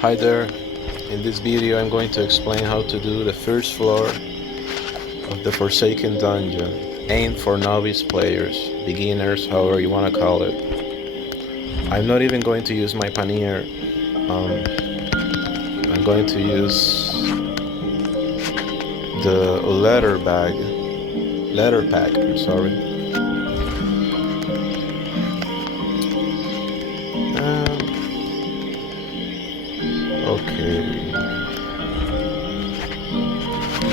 Hi there, in this video I'm going to explain how to do the first floor of the Forsaken Dungeon, aimed for novice players, beginners, however you want to call it. I'm not even going to use my pannier, I'm going to use the leather pack, I'm sorry. Okay,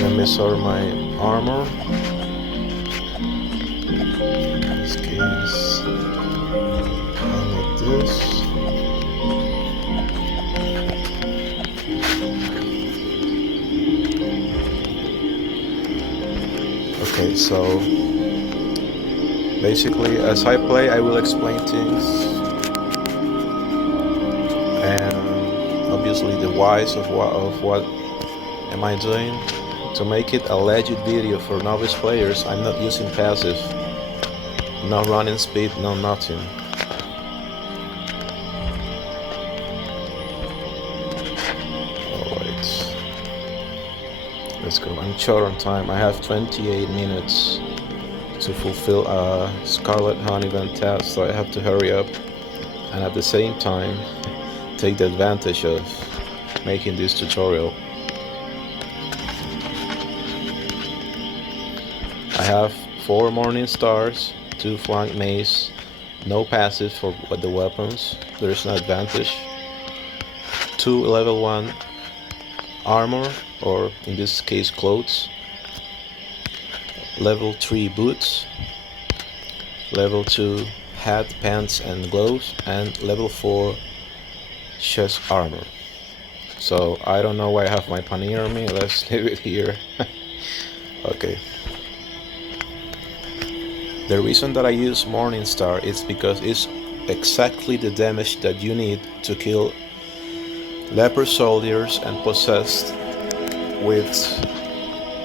let me sort my armor. In this case, I need this. Okay, so basically as I play I will explain things and obviously the whys of what am I doing. To make it a legit video for novice players, I'm not using passive, no running speed, no nothing. Alright, let's go. I'm short on time. I have 28 minutes to fulfill a Scarlet Honey event task, so I have to hurry up and at the same time take the advantage of making this tutorial. I have 4 morning stars, 2 flank mace, no passive for the weapons, there is no advantage, 2 level 1 armor, or in this case clothes, level 3 boots, level 2 hat, pants and gloves, and level 4 chest armor. So I don't know why I have my pannier on me, let's leave it here. Okay. The reason that I use Morningstar is because it's exactly the damage that you need to kill leper soldiers and possessed with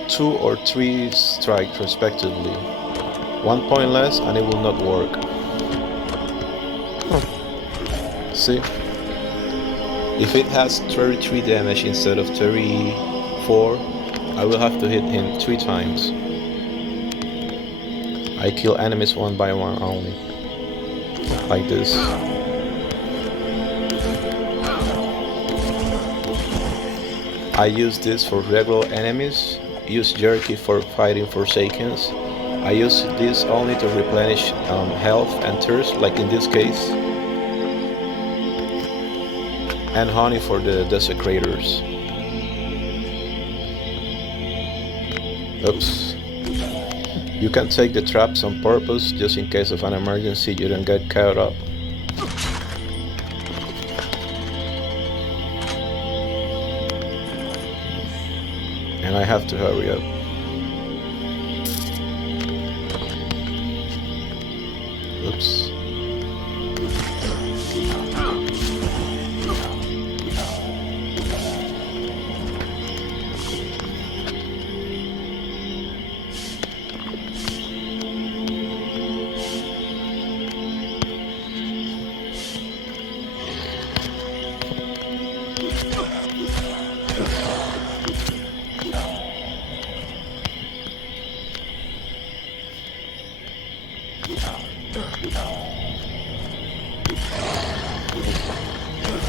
2 or 3 strikes respectively. 1 point less and it will not work. See? If it has 33 damage instead of 34, I will have to hit him 3 times. I kill enemies 1 by 1 only, like this. I use this for regular enemies, use jerky for fighting Forsakens. I use this only to replenish health and thirst, like in this case, and honey for the desecrators. Oops. You can take the traps on purpose, just in case of an emergency you don't get caught up. And I have to hurry up. Oops.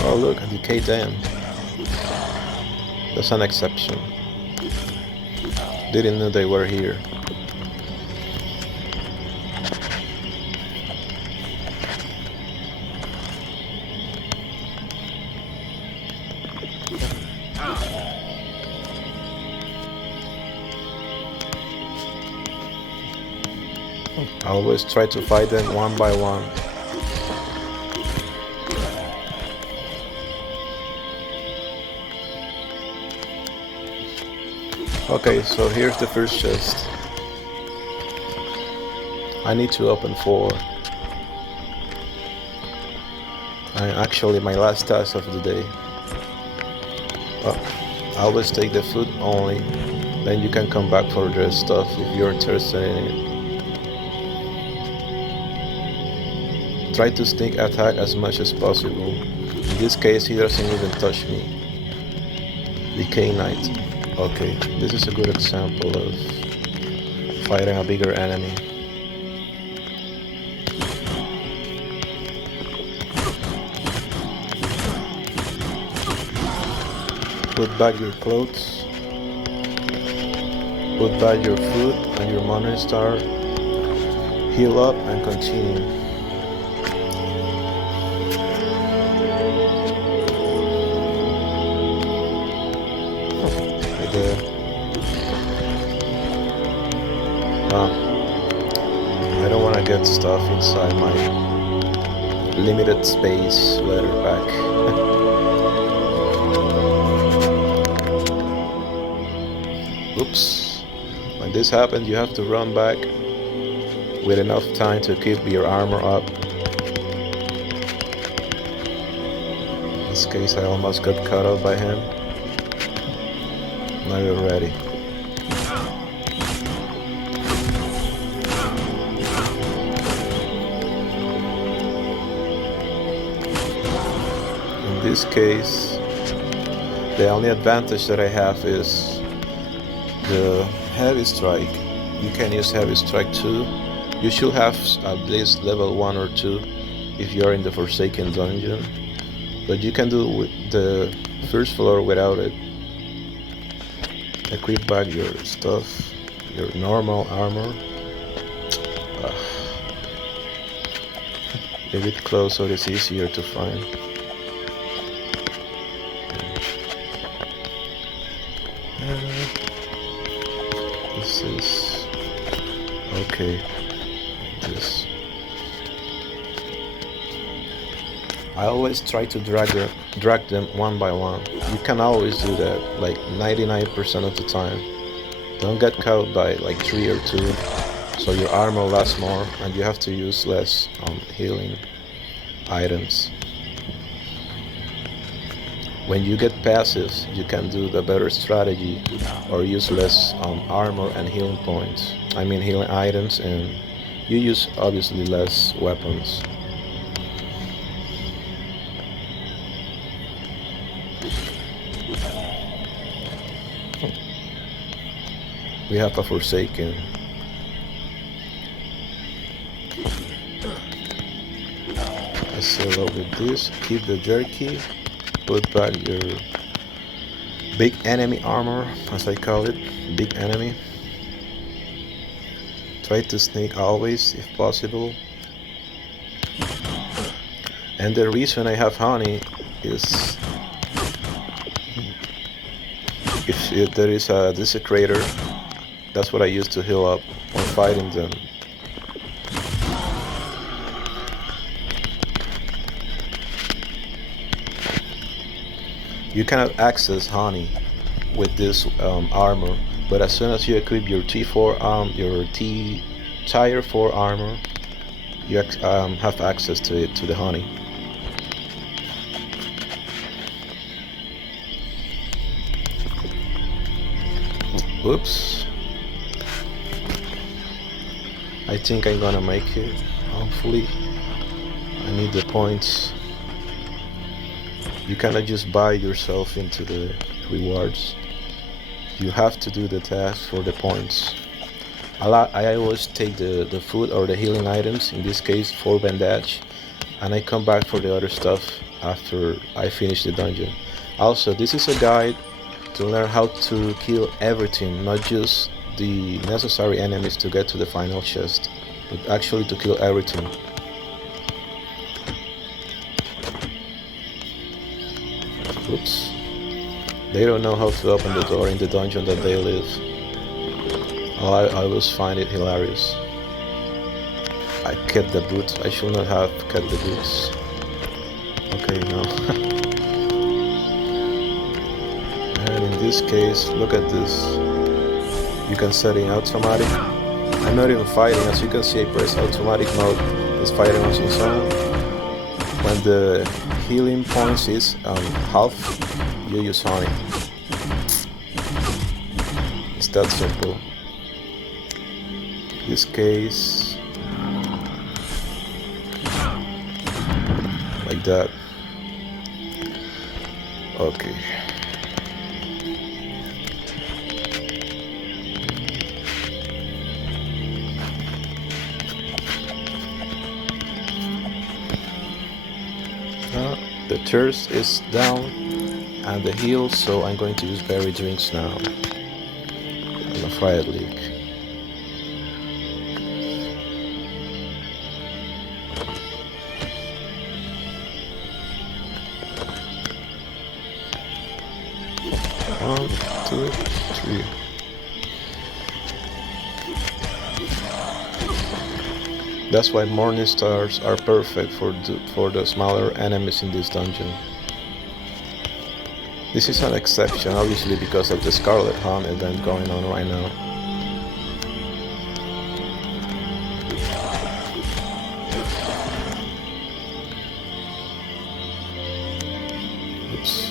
Oh look, a decay dam. That's an exception. Didn't know they were here. I always try to fight them 1 by 1. Okay, so here's the first chest. I need to open 4. Actually my last task of the day. I always take the food only, then you can come back for the stuff if you're interested in it. Try to sneak attack as much as possible. In this case, he doesn't even touch me. Decay Knight. Okay, this is a good example of fighting a bigger enemy. Put back your clothes. Put back your food and your Morning Star. Heal up and continue. I don't want to get stuff inside my limited space letter pack. Oops. When this happens, you have to run back with enough time to keep your armor up. In this case, I almost got cut off by him. Now you're ready. In this case, the only advantage that I have is the heavy strike. You can use heavy strike too. You should have at least level 1 or 2 if you're in the Forsaken dungeon, but you can do the first floor without it. Equip back your stuff, your normal armor. Leave it close so it's easier to find. This is okay. This I always try to drag them one by one. You can always do that, like 99% of the time. Don't get caught by like 3 or 2, so your armor lasts more and you have to use less healing items. When you get passives, you can do the better strategy or use less armor and healing points. I mean healing items, and you use obviously less weapons. We have a Forsaken. Let's solo with this. Keep the jerky. Put back your big enemy armor, as I call it. Big enemy. Try to sneak always if possible. And the reason I have honey is if there is a desecrator, that's what I use to heal up when fighting them. You cannot access honey with this armor, but as soon as you equip your T4 your Tier 4 armor, you have access to it, to the honey. Oops. I think I'm gonna make it, hopefully. I need the points. You cannot just buy yourself into the rewards. You have to do the task for the points. I always take the food or the healing items, in this case 4 bandage, and I come back for the other stuff after I finish the dungeon. Also, this is a guide to learn how to kill everything, not just the necessary enemies to get to the final chest, but actually to kill everything. Oops. They don't know how to open the door in the dungeon that they live. I always find it hilarious. I kept the boots. I should not have kept the boots. Okay, no. And in this case, look at this. You can set it in automatic. I'm not even fighting. As you can see, I press automatic mode. It's fighting on its own. When the healing points is half, you use honey. It's that simple. In this case, like that. Okay. The thirst is down and the heal, so I'm going to use berry drinks now. And a fire leak. One, two, three. That's why morning stars are perfect for the smaller enemies in this dungeon. This is an exception, obviously, because of the Scarlet Hunt event going on right now. Oops.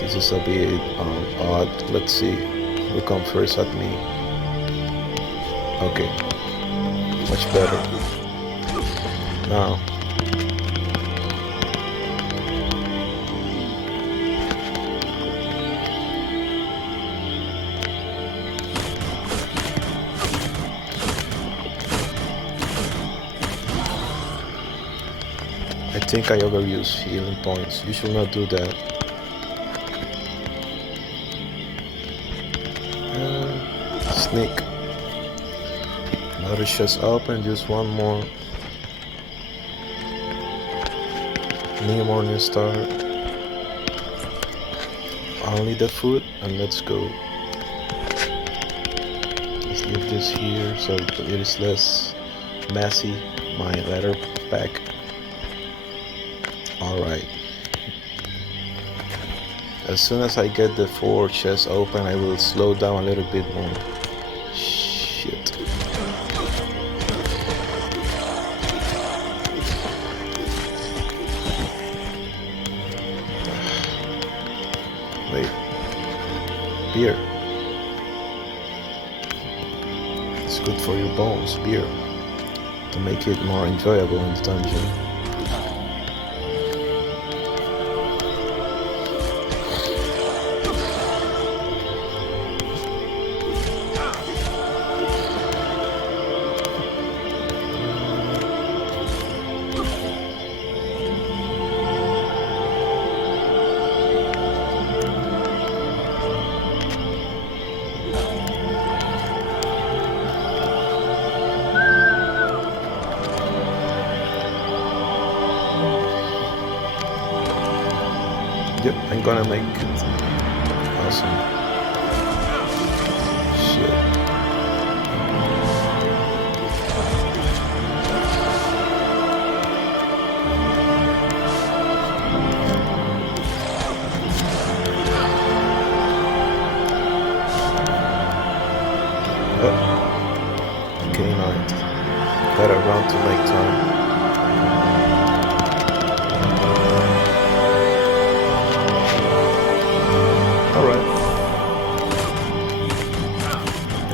This is a bit odd. Let's see who comes first at me. Okay, much better. Now, I think I overuse healing points. You should not do that. Sneak. Another chest open, just one more. New morning star. I'll need the food and let's go. Let's leave this here so it is less messy. My letter pack. Alright. As soon as I get the 4 chests open, I will slow down a little bit more. Shit. Wait. Beer. It's good for your bones, beer. To make it more enjoyable in the dungeon. Yep, I'm gonna make it. Awesome. Shit. Oh. Okay, night. Gotta run to make time.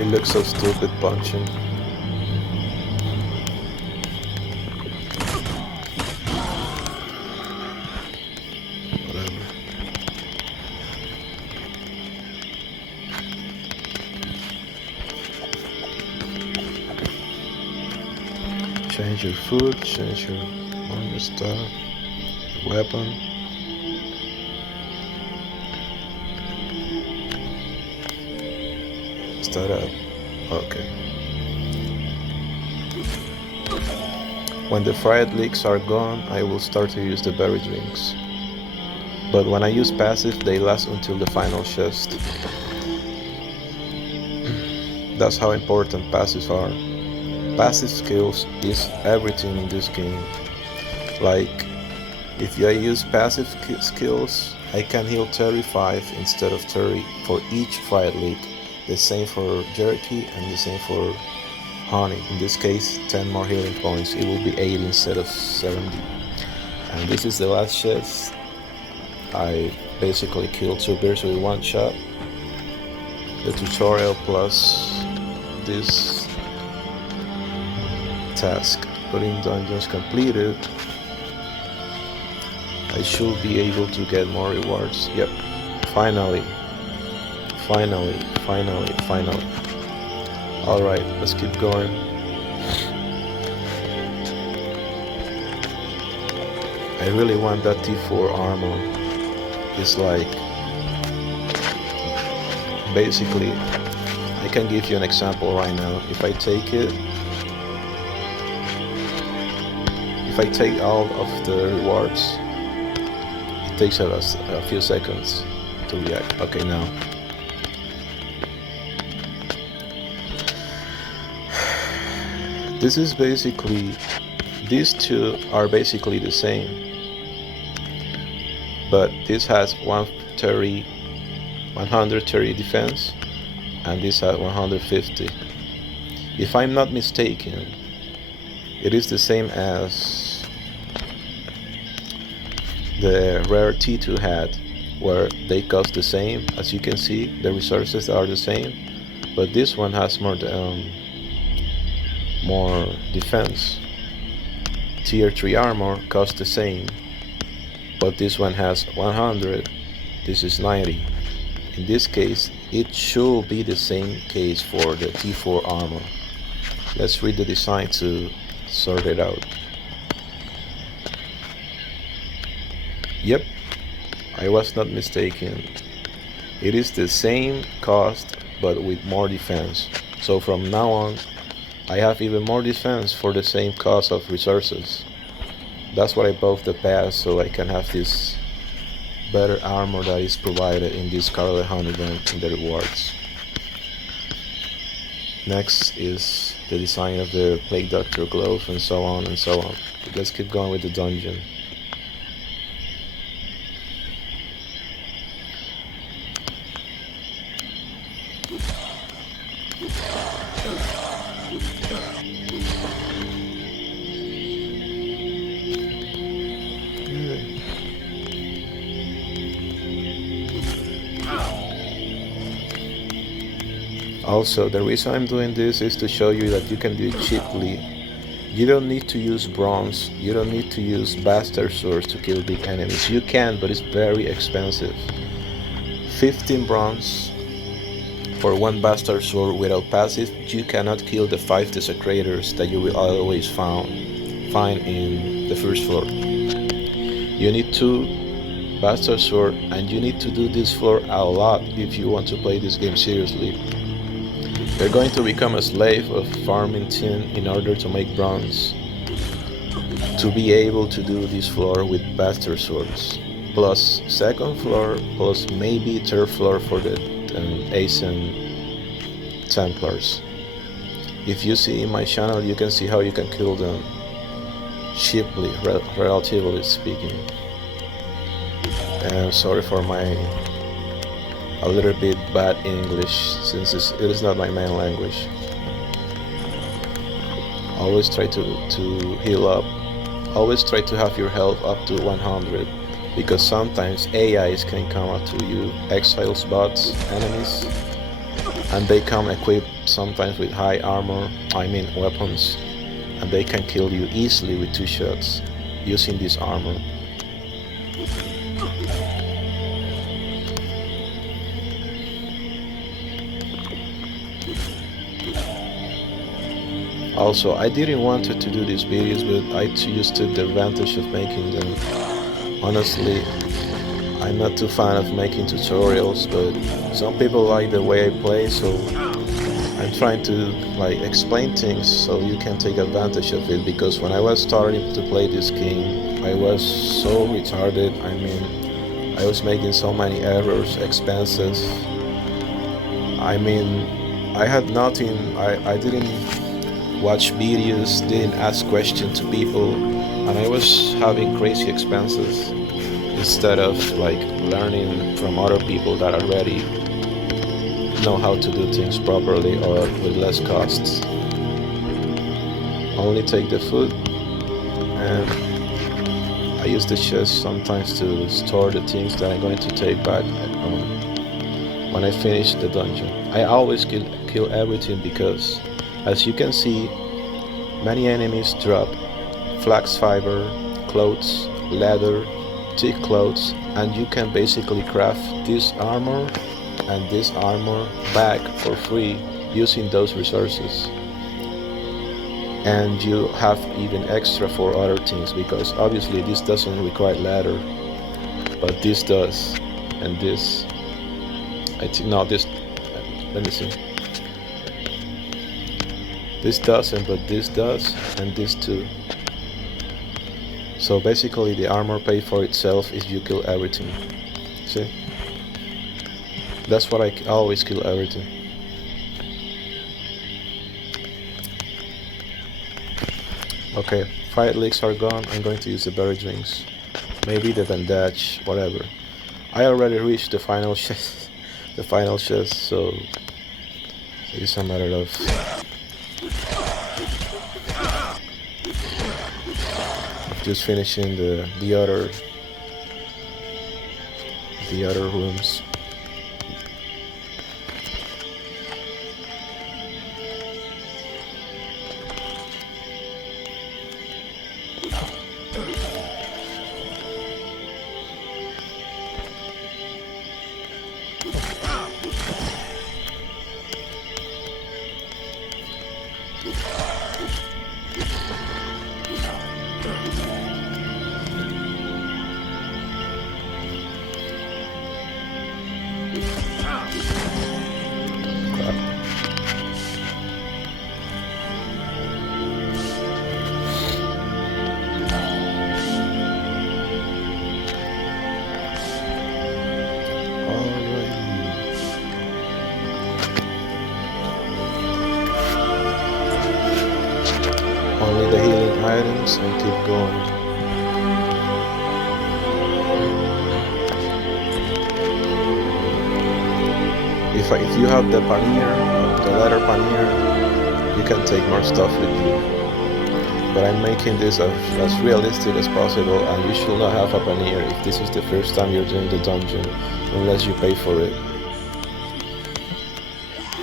It looks so stupid punching. Whatever. Change your food, change your armor stuff, weapon. Start up. Okay. When the fried leeks are gone, I will start to use the berry drinks. But when I use passive, they last until the final chest. That's how important passives are. Passive skills is everything in this game. Like, if I use passive skills, I can heal 35 instead of 30 for each fried leek. The same for jerky and the same for honey. In this case, 10 more healing points. It will be 80 instead of 70. And this is the last chest. I basically killed 2 bears with 1 shot. the tutorial plus this task, putting dungeons completed, I should be able to get more rewards. Yep, finally. Alright, let's keep going. I really want that T4 armor. It's like, basically, I can give you an example right now. If I take all of the rewards, it takes us a few seconds to react. Okay, now. This is basically, these two are basically the same, but this has 130 defense, and this has 150. If I'm not mistaken, it is the same as the rare T2 had, where they cost the same. As you can see, the resources are the same, but this one has more defense. Tier 3 armor costs the same, but this one has 100, this is 90. In this case, it should be the same case for the T4 armor. Let's read the design to sort it out. Yep, I was not mistaken. It is the same cost, but with more defense. So from now on, I have even more defense for the same cost of resources. That's what I bought the pass, so I can have this better armor that is provided in this Scarlet Hunt event in the rewards. Next is the design of the Plague Doctor glove, and so on and so on. Let's keep going with the dungeon. Also, the reason I'm doing this is to show you that you can do it cheaply. You don't need to use bronze, you don't need to use bastard swords to kill big enemies. You can, but it's very expensive. 15 bronze for one bastard sword without passive. You cannot kill the 5 desecrators that you will always find in the first floor. You need 2 bastard sword, and you need to do this floor a lot if you want to play this game seriously. You're going to become a slave of farming tin in order to make bronze, to be able to do this floor with bastard swords, plus second floor, plus maybe third floor for the Ascent Templars. If you see in my channel, you can see how you can kill them cheaply, relatively speaking. And sorry for my a little bit bad English, since it is not my main language. Always try to heal up. Always try to have your health up to 100, because sometimes AIs can come up to you, exiles, bots, enemies, and they come equipped sometimes with high armor, weapons, and they can kill you easily with 2 shots using this armor. Also, I didn't want to do these videos, but I just took the advantage of making them. Honestly, I'm not too fan of making tutorials, but some people like the way I play, so I'm trying to explain things so you can take advantage of it. Because when I was starting to play this game, I was so retarded. I was making so many errors, expenses. I had nothing. I didn't watch videos, didn't ask questions to people, and I was having crazy expenses instead of learning from other people that already know how to do things properly or with less costs. Only take the food, and I use the chest sometimes to store the things that I'm going to take back when I finish the dungeon. I always kill everything because, as you can see, many enemies drop flax fiber, clothes, leather, thick clothes, and you can basically craft this armor and this armor back for free using those resources. And you have even extra for other things, because obviously this doesn't require leather, but this does, and this, I think, no, this, let me see, this doesn't, but this does, and this too. So basically the armor pays for itself if you kill everything. See, that's what I always kill everything. Okay, fire leaks are gone. I'm going to use the berry drinks, maybe the bandage, whatever. I already reached the final chest, so it's a matter of just finishing the other rooms. Only the healing items and keep going. If you have the pannier, the leather pannier, you can take more stuff with you. But I'm making this as realistic as possible, and you should not have a pannier if this is the first time you're doing the dungeon, unless you pay for it.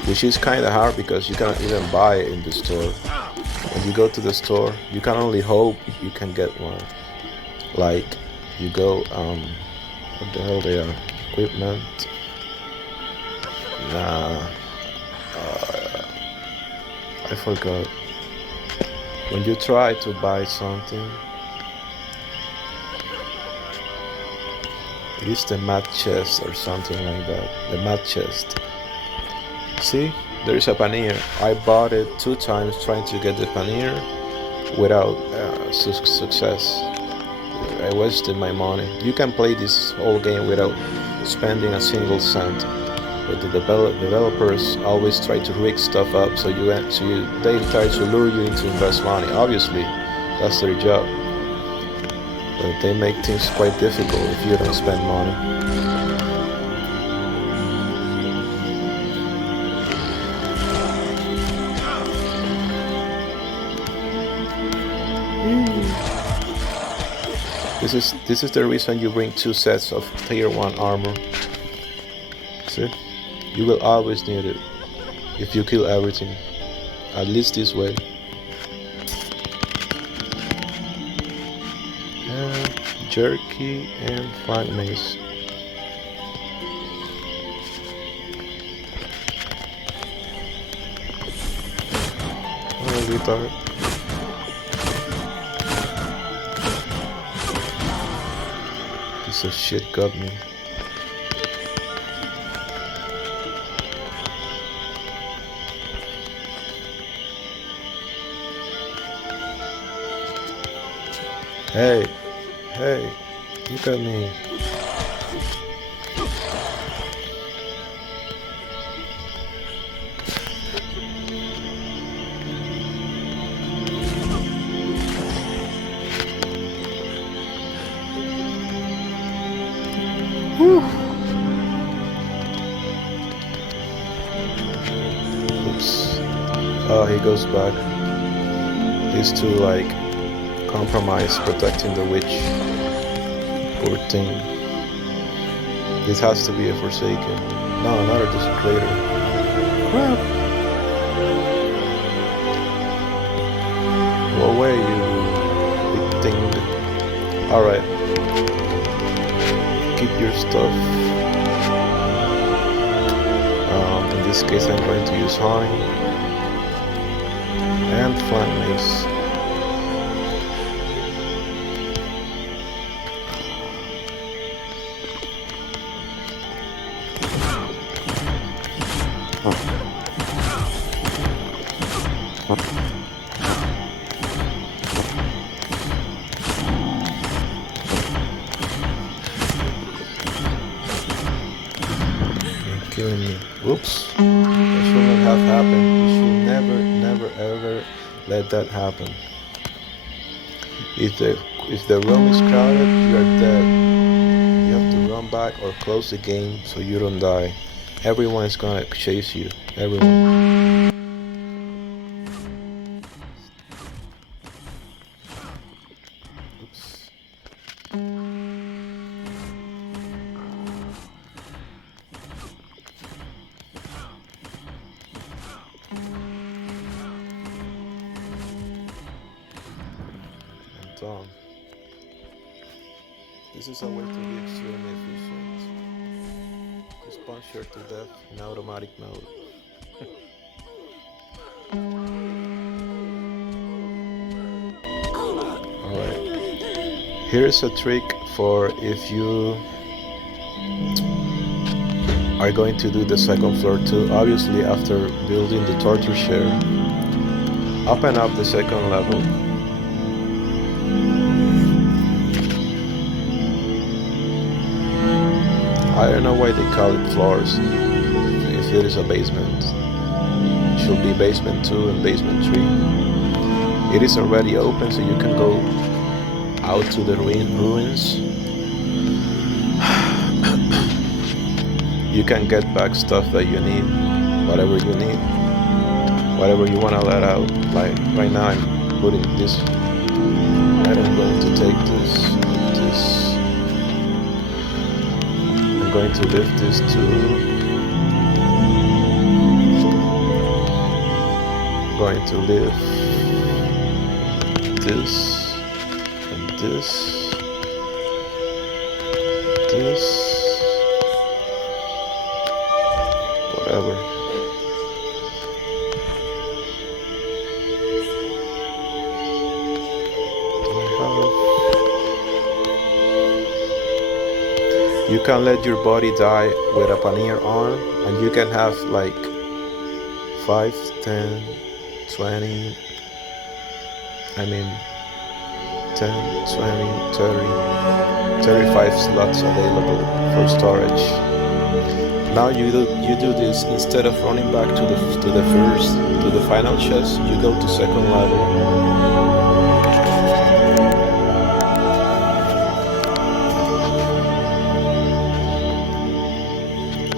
Which is kinda hard because you cannot even buy it in the store. When you go to the store, you can only hope you can get one. Like, you go, what the hell they are? Equipment? Nah. I forgot. When you try to buy something, it is the mat chest or something like that. The mat chest. See? There is a pannier. I bought it 2 times trying to get the pannier without success. I wasted my money. You can play this whole game without spending a single cent, but the developers always try to rig stuff up, so they try to lure you into invest money. Obviously, that's their job, but they make things quite difficult if you don't spend money. This is the reason you bring 2 sets of tier 1 armor. See? You will always need it if you kill everything. At least this way. And jerky and flank mace. Oh, retard. Piece of shit got me. Hey, look at me. Whew. Oops. Oh, he goes back. These two, like, compromise protecting the witch. Poor thing. This has to be a Forsaken. No, another desecrator. Crap! Go away, you big thing. Alright. Keep your stuff. In this case, I'm going to use honey and flank mace. Killing me. Whoops. That shouldn't have happened. You should never ever let that happen. If the room is crowded, you are dead. You have to run back or close the game so you don't die. Everyone is gonna chase you. Everyone. Oops. Done. This is a way to be extremely efficient. Just punch her to death in automatic mode. Alright. Here's a trick for if you are going to do the second floor too. Obviously, after building the torture chair, open up the second level. I don't know why they call it floors if it is a basement. It should be basement 2 and basement 3. It is already open, so you can go out to the ruins. You can get back stuff that you need, whatever you need, whatever you want to let out. Like right now I'm putting this, and I'm going to take this. I'm going to lift this too. I'm going to lift this and this, whatever. You can let your body die with a pannier arm, and you can have like 5, 10, 20, 10, 20, 30, 35 slots available for storage. Now you do this instead of running back to the final chest. You go to second level.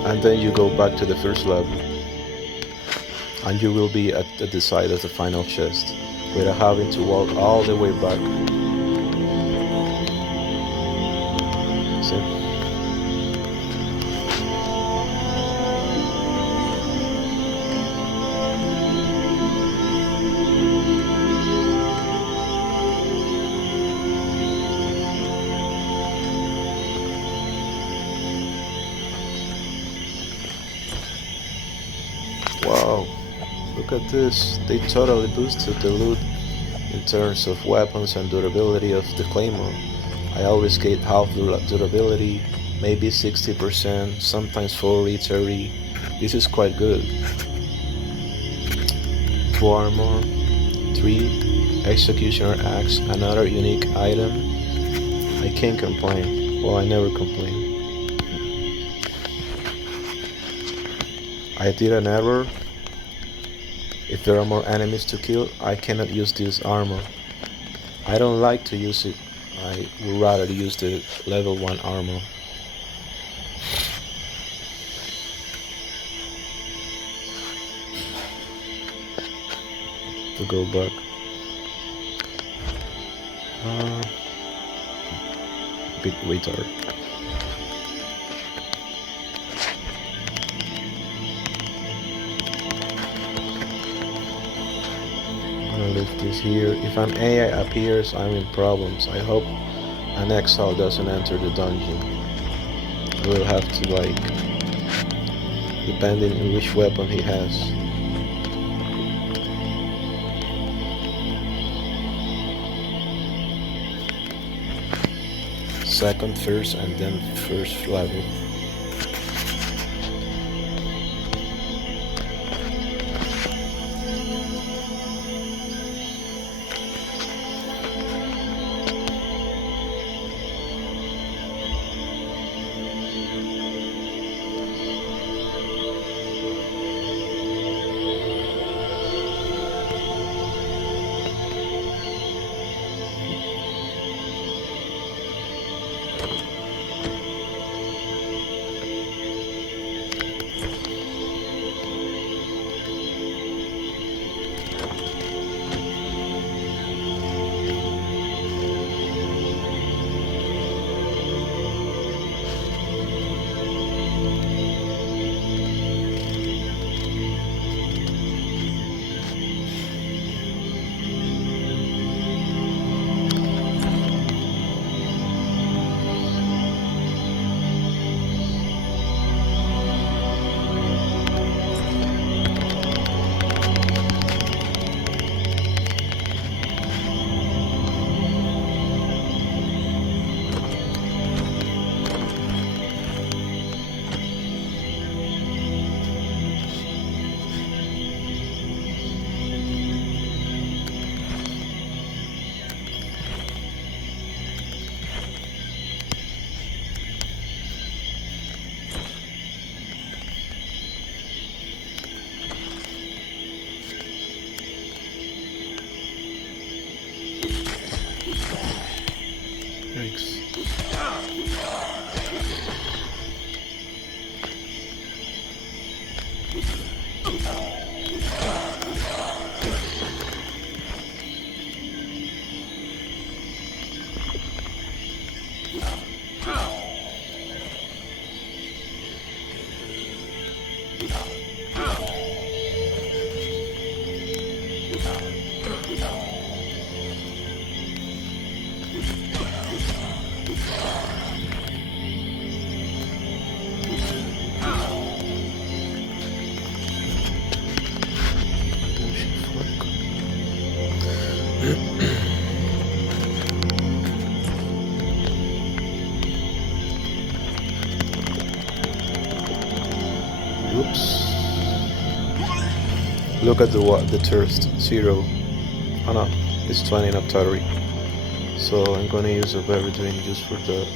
And then you go back to the first level, and you will be at the side of the final chest without having to walk all the way back. See? Wow, look at this. They totally boosted the loot in terms of weapons and durability of the claymore. I always get half durability, maybe 60%, sometimes 40, 30. This is quite good. 2 armor, 3 executioner axe, another unique item. I can't complain. Well, I never complain. I did an error. If there are more enemies to kill, I cannot use this armor. I don't like to use it. I would rather use the level 1 armor. To go back. Big retard. gonna leave this here. If an AI appears, I'm in problems. I hope an exile doesn't enter the dungeon. We'll have to, like, depending on which weapon he has. Second, first, and then first level. Thanks. Oops. Look at the thirst. 0. Oh no, it's 20 in battery. So I'm gonna use a berry drain just for the...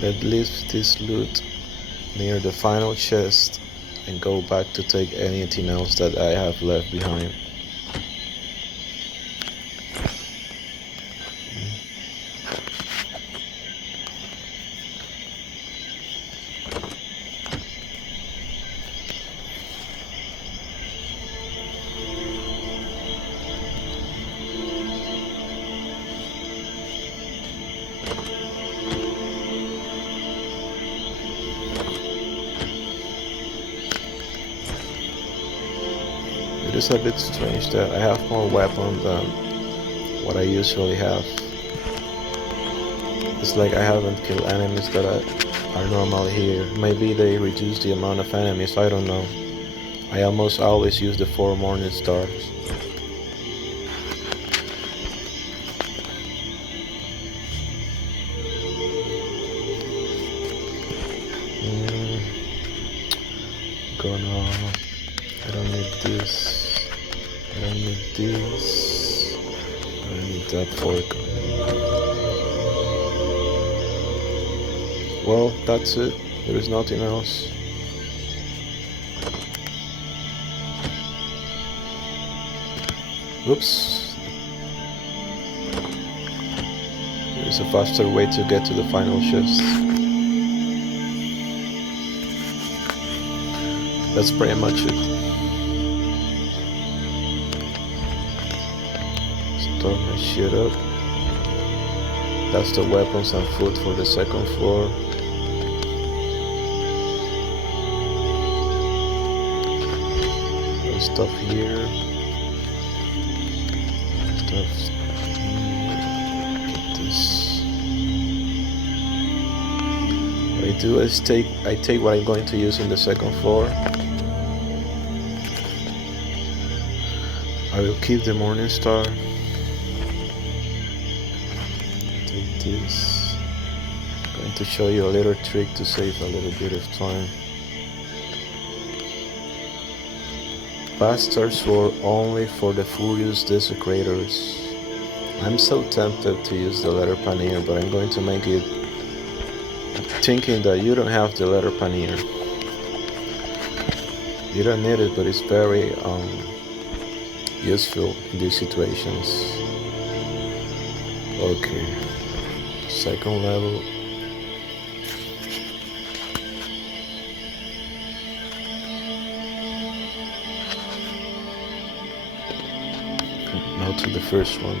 Let's leave this loot near the final chest and go back to take anything else that I have left behind. It is a bit strange that I have more weapons than what I usually have. It's like I haven't killed enemies that are normally here. Maybe they reduce the amount of enemies, I don't know. I almost always use the 4 morning stars. I don't need this. I don't need this. I don't need that fork. Well, that's it. There is nothing else. Oops. There is a faster way to get to the final chest. That's pretty much it. Start my shit up. That's the weapons and food for the second floor. There's stuff here. Stuff here. Get this. What I do is I take what I'm going to use in the second floor. I will keep the morning star. Take this. I'm going to show you a little trick to save a little bit of time. Bastard sword only for the furious desecrators. I'm so tempted to use the letter paneer, but I'm going to make it thinking that you don't have the letter paneer. You don't need it, but it's very useful in these situations. Okay, second level. Now to the first one.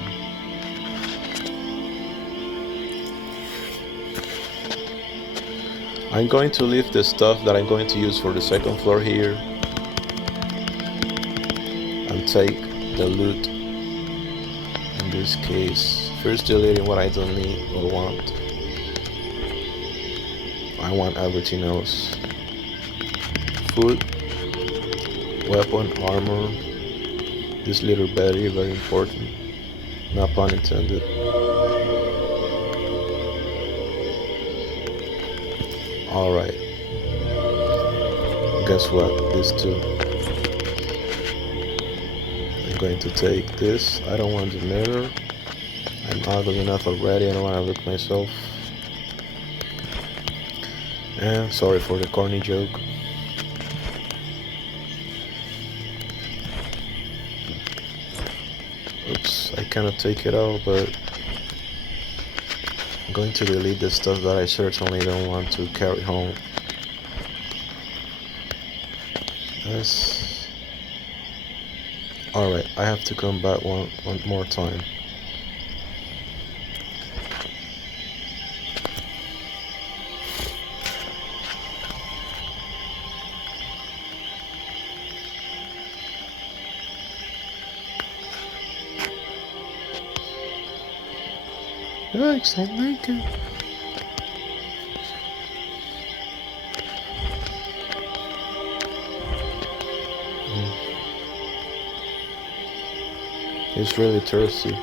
I'm going to leave the stuff that I'm going to use for the second floor here and take the loot. In this case, first deleting what I don't need or want. I want everything else. Food, weapon, armor. This little battery, very important. Not pun intended. Alright. Guess what? This too. I'm going to take this. I don't want the mirror. I'm ugly enough already. I don't want to look myself. And sorry for the corny joke. Oops, I cannot take it out, but I'm going to delete the stuff that I certainly don't want to carry home. Yes. Alright, I have to come back one more time. Yikes, I like it. He's really thirsty.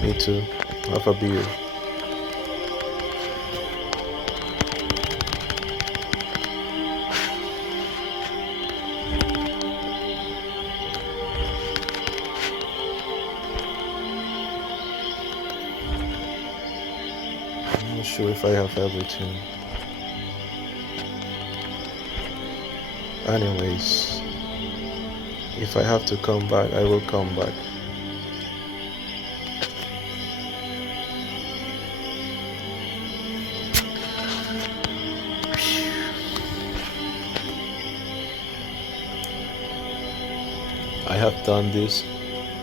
Me too. Have a beer. I'm not sure if I have everything. Anyways, if I have to come back, I will come back. I have done this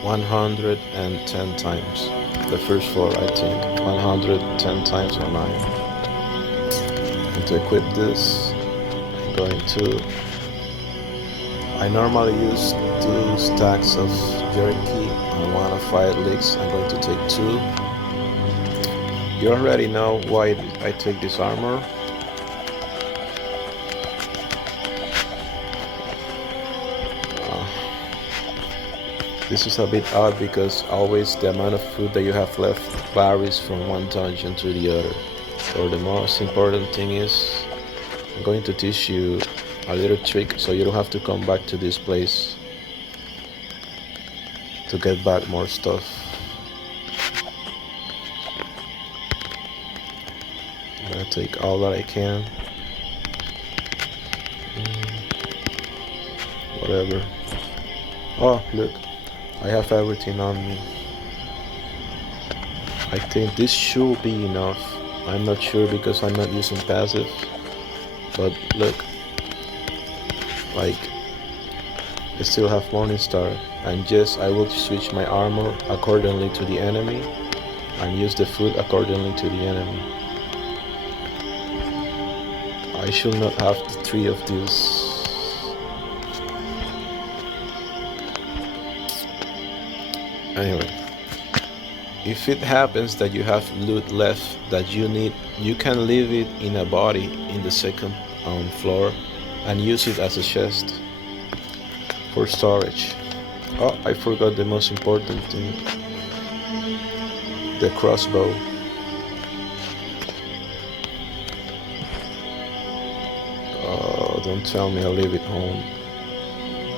110 times. The first floor, I think 110 times or 9. And to equip this, I'm going to. I normally use 2 stacks of jerky and 1 of 5 licks. I'm going to take 2. You already know why I take this armor. This is a bit odd because always the amount of food that you have left varies from one dungeon to the other. Or the most important thing is, I'm going to teach you a little trick so you don't have to come back to this place to get back more stuff. I'm gonna take all that I can. Whatever. Oh, look. I have everything on me. I think this should be enough. I'm not sure because I'm not using passive. But look. Like, I still have Morningstar. And yes, I will switch my armor accordingly to the enemy. and use the food accordingly to the enemy. I should not have the 3 of these. Anyway, if it happens that you have loot left that you need, you can leave it in a body in the second floor and use it as a chest for storage. Oh, I forgot the most important thing. The crossbow. Oh, don't tell me I leave it home.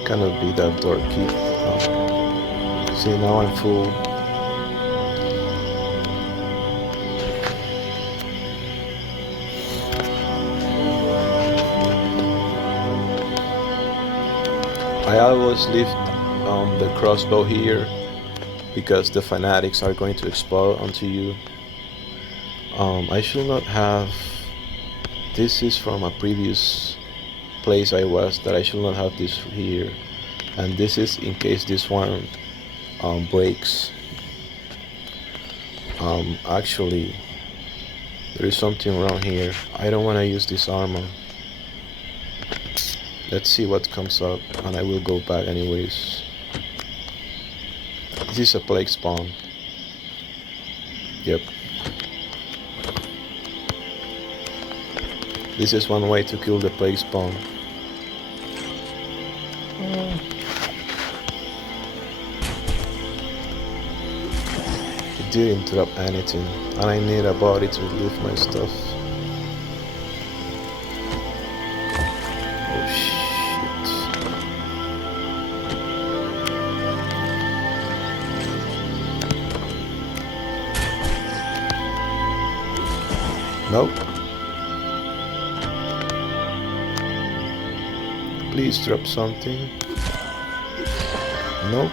Cannot be that dorky. Oh. See, now I'm full. I always leave the crossbow here because the fanatics are going to explode onto you. I should not have. This is from a previous place I was, that I should not have this here, and this is in case this one breaks. Actually, there is something wrong here. I don't want to use this armor. Let's see what comes up, and I will go back anyways. This is a plague spawn. Yep. This is one way to kill the plague spawn. It didn't drop anything, and I need a body to lift my stuff. Oh shit. Nope. Please drop something. Nope.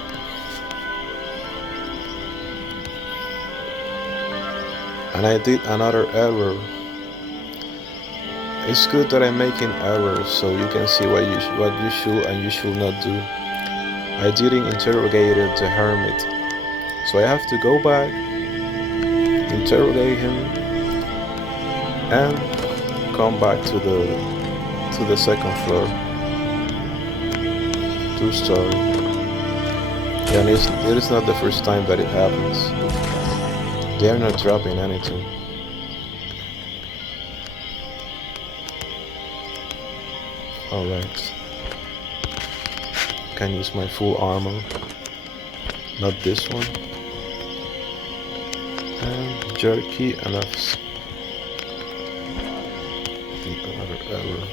And I did another error. It's good that I'm making errors so you can see what you should and you should not do. I didn't interrogate the hermit, so I have to go back, interrogate him, and come back to the second floor. True story. And it is not the first time that it happens. They are not dropping anything. Alright. Can use my full armor. Not this one. And jerky and another error.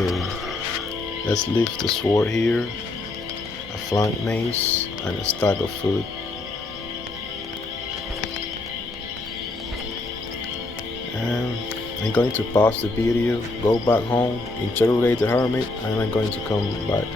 Okay, let's leave the sword here, a flank mace, and a stack of food. And I'm going to pause the video, go back home, interrogate the hermit, and I'm going to come back.